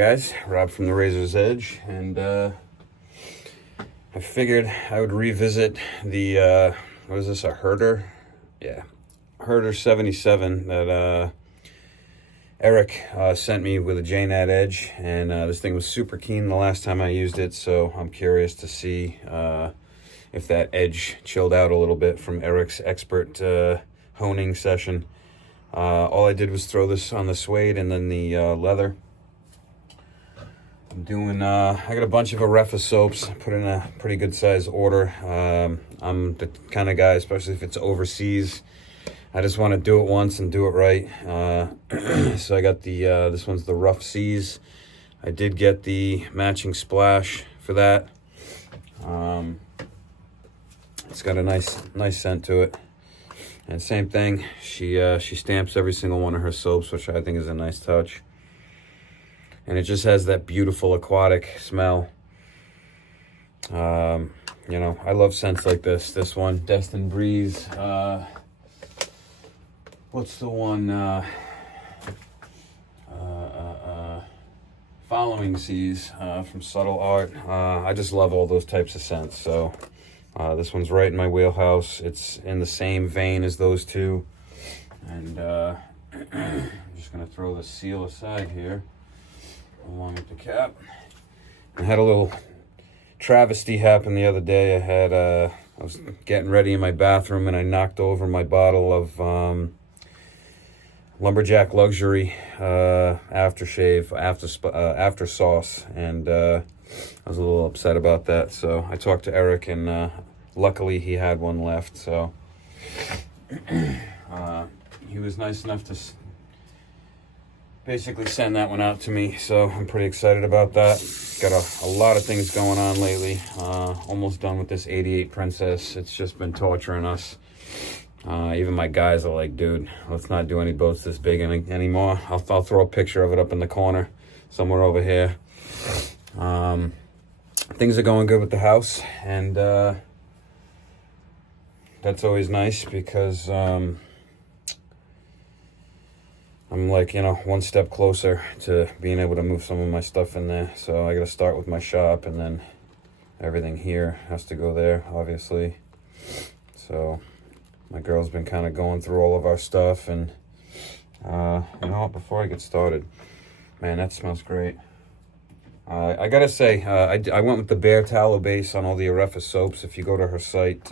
guys, Rob from the Razor's Edge, and I figured I would revisit the, what is this, a Herder? Yeah, Herder 77 that Eric sent me with a Jnat edge, and this thing was super keen the last time I used it, so I'm curious to see if that edge chilled out a little bit from Eric's expert honing session. All I did was throw this on the suede and then the leather. I'm doing, I got a bunch of Arefa soaps, put in a pretty good size order. I'm the kind of guy, especially if it's overseas, I just want to do it once and do it right. So I got the, this one's the Rough Seas. I did get the matching splash for that. It's got a nice scent to it. And same thing, she stamps every single one of her soaps, which I think is a nice touch. And it just has that beautiful aquatic smell. You know, I love scents like this. This one, Destined Breeze. What's the one? Following Seas from Subtle Art. I just love all those types of scents. So this one's right in my wheelhouse. It's in the same vein as those two. And I'm just going to throw the seal aside here, along with the cap. I had a little travesty happen the other day. I was getting ready in my bathroom and I knocked over my bottle of Lumberjack Luxury aftershave, after sauce, and I was a little upset about that. So I talked to Eric, and luckily he had one left. So he was nice enough to basically send that one out to me. So I'm pretty excited about that. Got a lot of things going on lately. Almost done with this 88 Princess. It's just been torturing us. Even my guys are like, dude, let's not do any boats this big anymore. I'll throw a picture of it up in the corner somewhere over here. Things are going good with the house, and that's always nice because I'm like, you know, one step closer to being able to move some of my stuff in there. So I got to start with my shop, and then everything here has to go there, obviously. So my girl's been kind of going through all of our stuff, and you know what, before I get started, man, that smells great. I gotta say, I went with the Bare Tallow base on all the Arefa soaps. If you go to her site,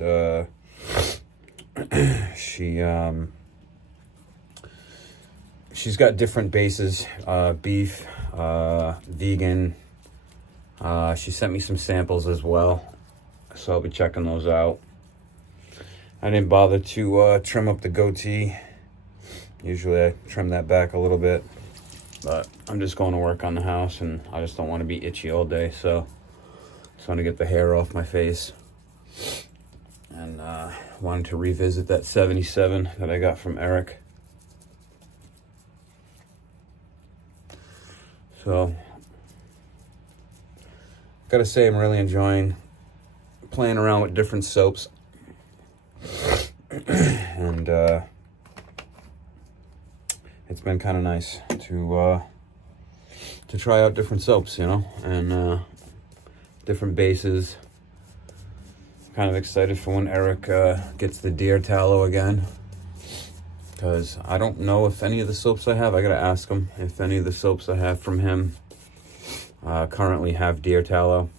she's got different bases, beef, vegan. She sent me some samples as well, so I'll be checking those out. I didn't bother to trim up the goatee. Usually I trim that back a little bit, but I'm just going to work on the house, and I just don't want to be itchy all day, so just want to get the hair off my face. And wanted to revisit that 77 that I got from Eric. So gotta say, I'm really enjoying playing around with different soaps. And it's been kind of nice to try out different soaps, you know, and different bases. Kind of excited for when Eric gets the deer tallow again, because I don't know if any of the soaps I have, I gotta ask him if any of the soaps I have from him currently have deer tallow.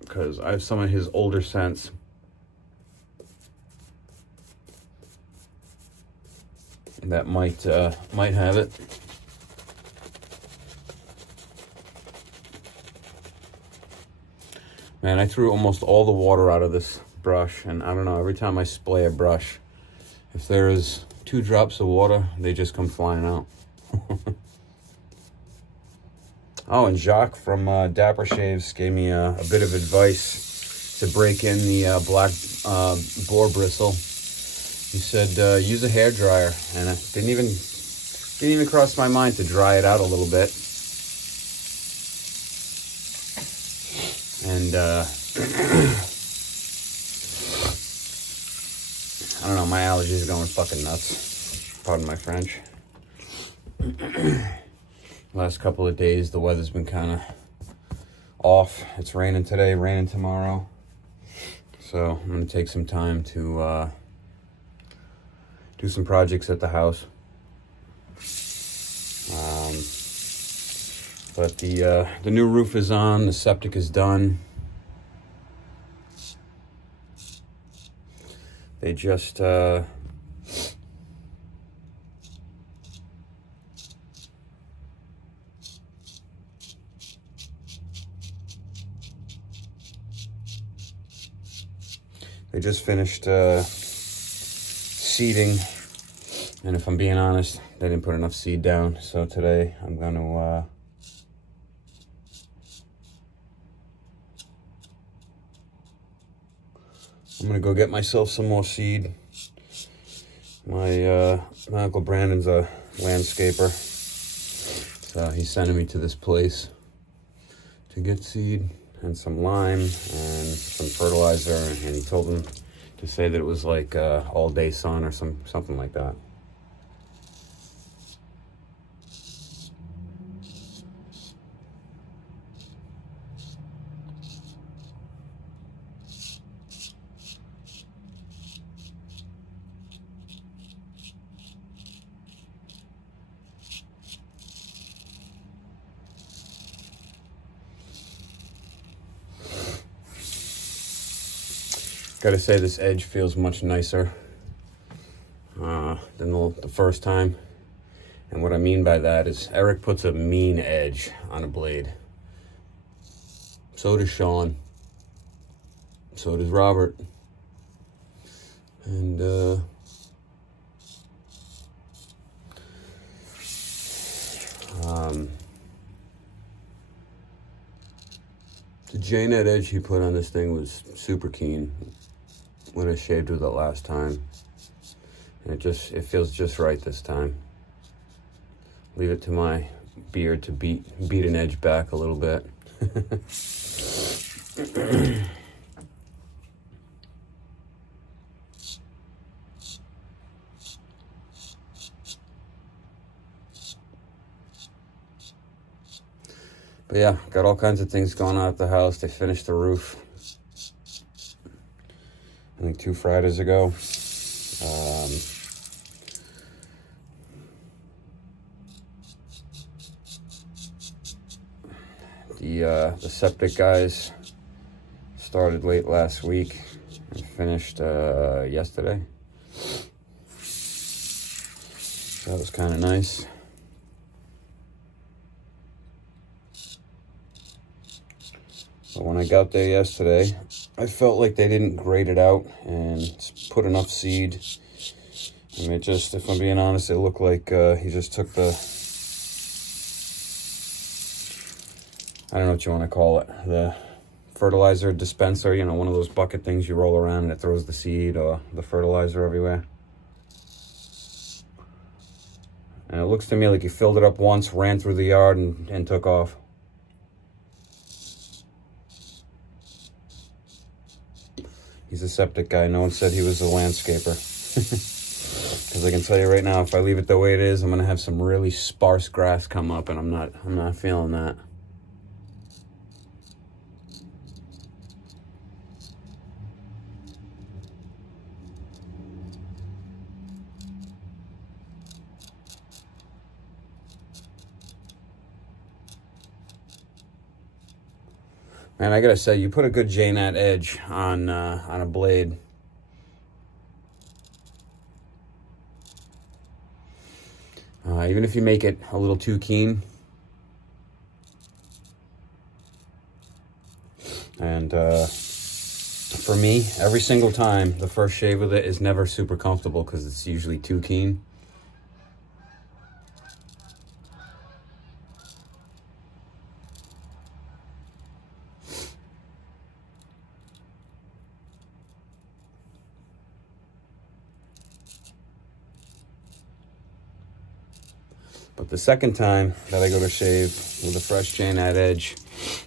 Because I have some of his older scents that might have it. Man, I threw almost all the water out of this brush, and I don't know, every time I splay a brush, if there is 2 drops of water, they just come flying out. Oh, and Jacques from Dapper Shaves gave me a bit of advice to break in the black boar bristle. He said use a hair dryer, and it didn't even cross my mind to dry it out a little bit. And I don't know, my allergies are going fucking nuts. Pardon my French. Last couple of days, the weather's been kind of off. It's raining today, raining tomorrow. So I'm going to take some time to do some projects at the house. But the new roof is on, the septic is done. They just finished seeding, and if I'm being honest, they didn't put enough seed down. So today I'm gonna go get myself some more seed. My Uncle Brandon's a landscaper, so he's sending me to this place to get seed and some lime and some fertilizer, and he told them to say that it was like all day sun or something like that. Gotta say, this edge feels much nicer than the first time. And what I mean by that is Eric puts a mean edge on a blade. So does Sean. So does Robert. And the Jnat edge he put on this thing was super keen when I shaved with it last time. And it feels just right this time. Leave it to my beard to beat an edge back a little bit. But yeah, got all kinds of things going on at the house. They finished the roof, I think 2 Fridays ago. The septic guys started late last week and finished yesterday. So that was kind of nice. But when I got there yesterday, I felt like they didn't grade it out and put enough seed. I mean, if I'm being honest, it looked like he just took I don't know what you want to call it, the fertilizer dispenser, you know, one of those bucket things you roll around and it throws the seed or the fertilizer everywhere. And it looks to me like he filled it up once, ran through the yard and took off. He's a septic guy. No one said he was a landscaper. Because I can tell you right now, if I leave it the way it is, I'm going to have some really sparse grass come up, and I'm not feeling that. Man, I gotta say, you put a good Jnat edge on a blade. Even if you make it a little too keen. And for me, every single time, the first shave with it is never super comfortable because it's usually too keen. But the second time that I go to shave with a fresh Jnat edge,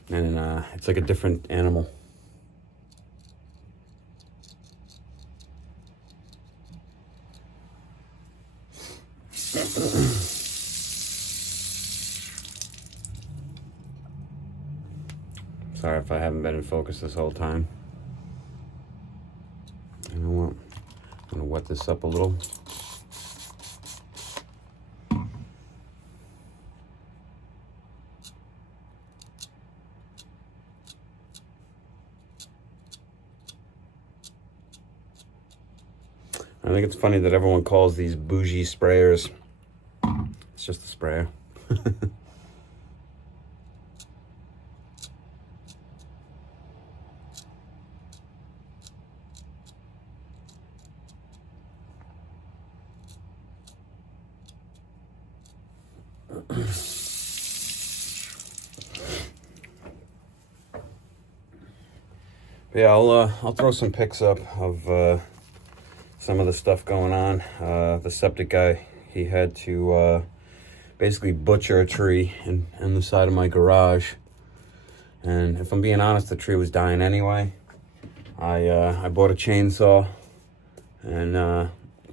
and it's like a different animal. Sorry if I haven't been in focus this whole time. You know what? I'm gonna wet this up a little. I think it's funny that everyone calls these bougie sprayers. It's just a sprayer. But yeah, I'll throw some pics up of some of the stuff going on. The septic guy, he had to basically butcher a tree in the side of my garage. And if I'm being honest, the tree was dying anyway. I bought a chainsaw and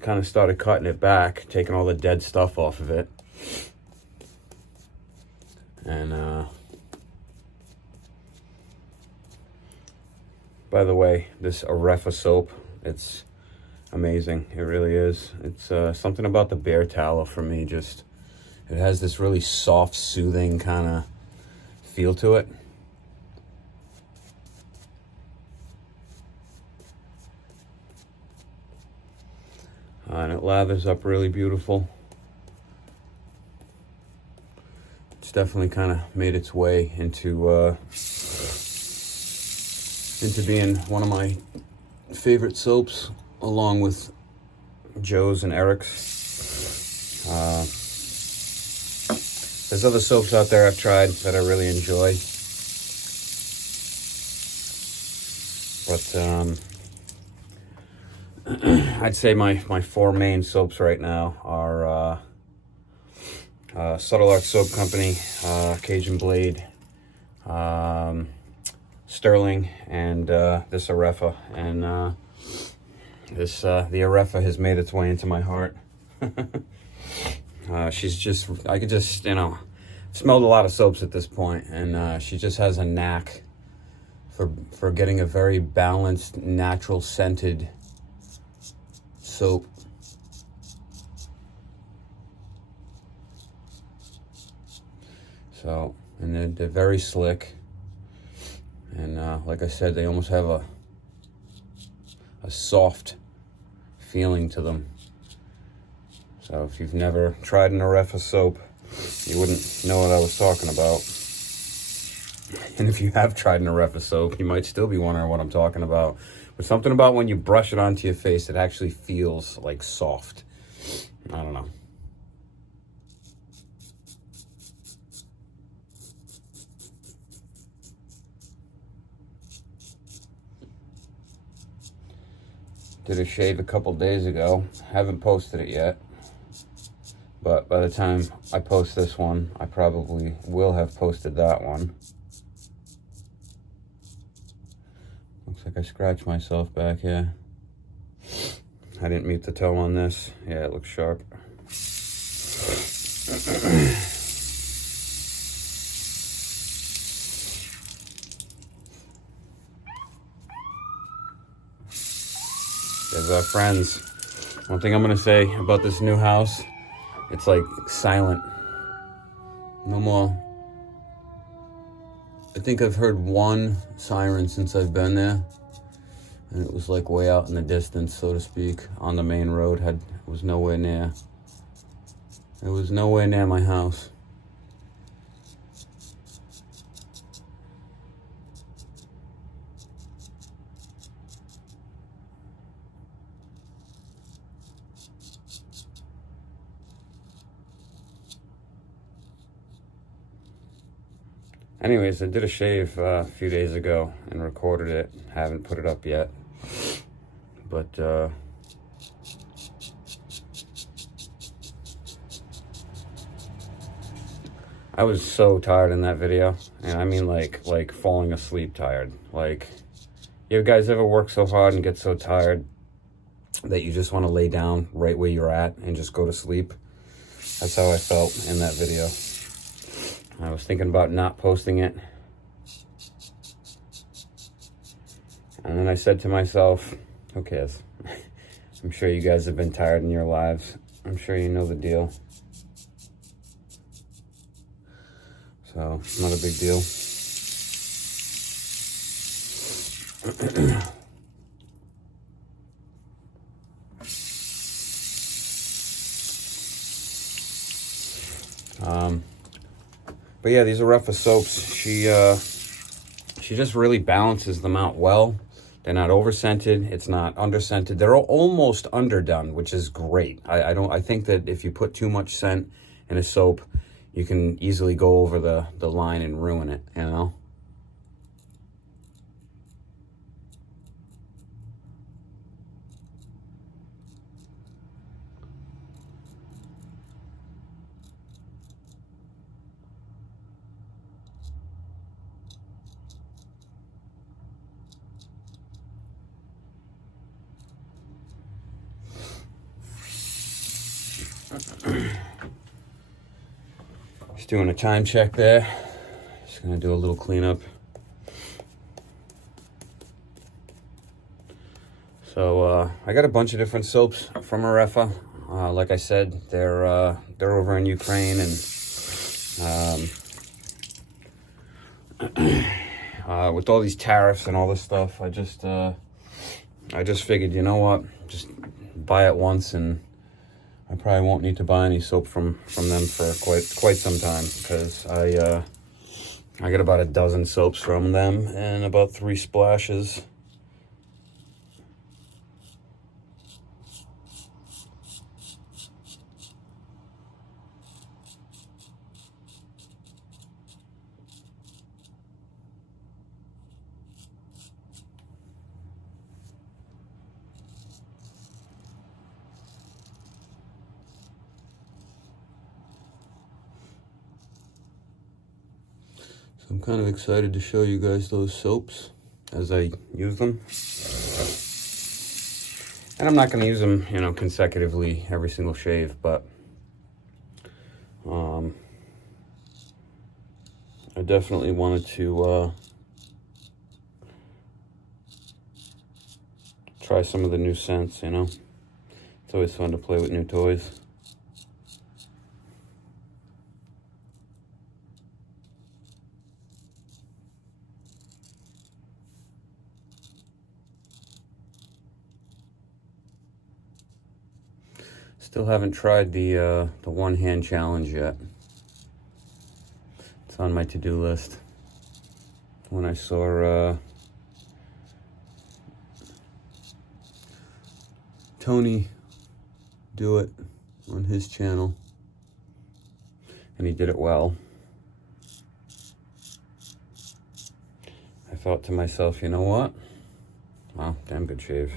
kind of started cutting it back, taking all the dead stuff off of it. And by the way, this Arefa soap, it's amazing. It really is. It's something about the bear tallow for me. Just, it has this really soft, soothing kind of feel to it. And it lathers up really beautiful. It's definitely kind of made its way into being one of my favorite soaps, along with Joe's and Eric's. There's other soaps out there I've tried that I really enjoy. But I'd say my four main soaps right now are Subtle Art Soap Company, Cajun Blade, Sterling, and this Arefa. And the Arefa has made its way into my heart. She's just, I could just, smelled a lot of soaps at this point, and she just has a knack for getting a very balanced, natural scented soap. So, and they're very slick. And like I said, they almost have a soft feeling to them. So if you've never tried an Arefa soap, you wouldn't know what I was talking about. And if you have tried an Arefa soap, you might still be wondering what I'm talking about. But something about when you brush it onto your face, it actually feels like soft. I don't know. Did a shave a couple days ago. Haven't posted it yet. But by the time I post this one, I probably will have posted that one. Looks like I scratched myself back here. I didn't meet the toe on this. Yeah, it looks sharp. There's our friends. One thing I'm gonna say about this new house, it's like silent. No more. I think I've heard one siren since I've been there. And it was like way out in the distance, so to speak, on the main road. It was nowhere near. It was nowhere near my house. Anyways, I did a shave a few days ago and recorded it. Haven't put it up yet. But I was so tired in that video. And I mean like falling asleep tired. Like, you guys ever work so hard and get so tired that you just want to lay down right where you're at and just go to sleep? That's how I felt in that video. I was thinking about not posting it, And then I said to myself, who cares? I'm sure you guys have been tired in your lives. I'm sure you know the deal. So, not a big deal. But yeah, these are Repha soaps. She just really balances them out well. They're not over-scented. It's not under-scented. They're almost underdone, which is great. I think that if you put too much scent in a soap, you can easily go over the line and ruin it, you know? Just doing a time check there. Just gonna do a little cleanup. So I got a bunch of different soaps from Repha. Like I said, they're over in Ukraine, and with all these tariffs and all this stuff, I just figured, you know what, just buy it once, and I probably won't need to buy any soap from them for quite some time, because I get about a dozen soaps from them and about 3 splashes. So I'm kind of excited to show you guys those soaps as I use them. And I'm not going to use them, you know, consecutively every single shave, but I definitely wanted to try some of the new scents, you know. It's always fun to play with new toys. Still haven't tried the one hand challenge yet. It's on my to-do list. When I saw Tony do it on his channel, and he did it well, I thought to myself, you know what? Wow, damn good shave.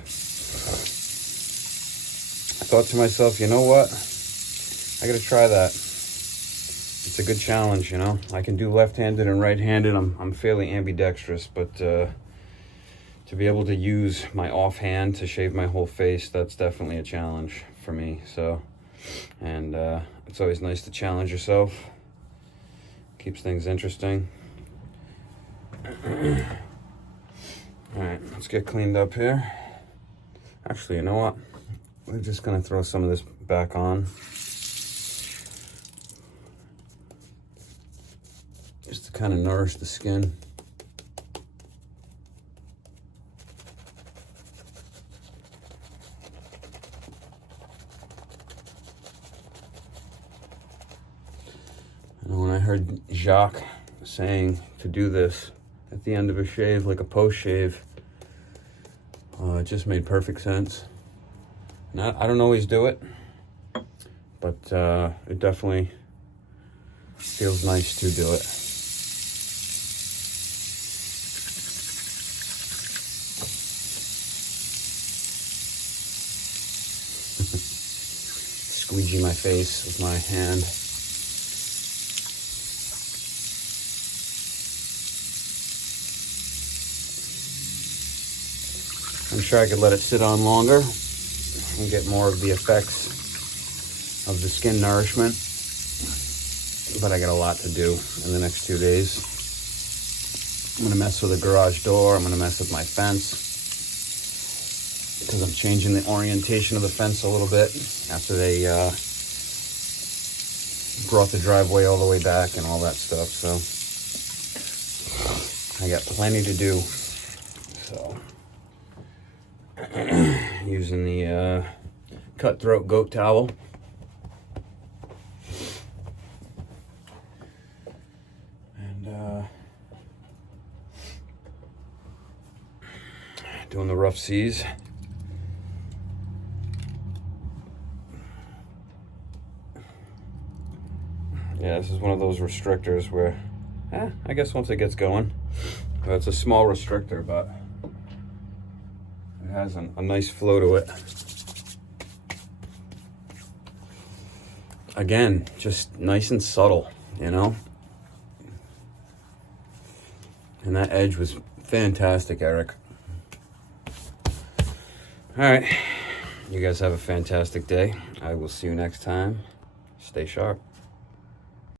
I thought to myself, you know what? I gotta try that. It's a good challenge, you know? I can do left-handed and right-handed. I'm fairly ambidextrous, but to be able to use my offhand to shave my whole face, that's definitely a challenge for me. So, and it's always nice to challenge yourself. Keeps things interesting. All right, let's get cleaned up here. Actually, you know what? We're just gonna throw some of this back on. Just to kind of nourish the skin. And when I heard Jacques saying to do this at the end of a shave, like a post shave, it just made perfect sense. I don't always do it, but it definitely feels nice to do it. Squeegee my face with my hand. I'm sure I could let it sit on longer and get more of the effects of the skin nourishment, but I got a lot to do in the next 2 days. I'm gonna mess with the garage door. I'm gonna mess with my fence. because I'm changing the orientation of the fence a little bit after they brought the driveway all the way back and all that stuff. So I got plenty to do. So using the cutthroat goat towel. And doing the rough seas. Yeah, this is one of those restrictors where, I guess once it gets going, it's a small restrictor, but it has a nice flow to it. Again, just nice and subtle, you know? And that edge was fantastic, Eric. All right, you guys have a fantastic day. I will see you next time. Stay sharp.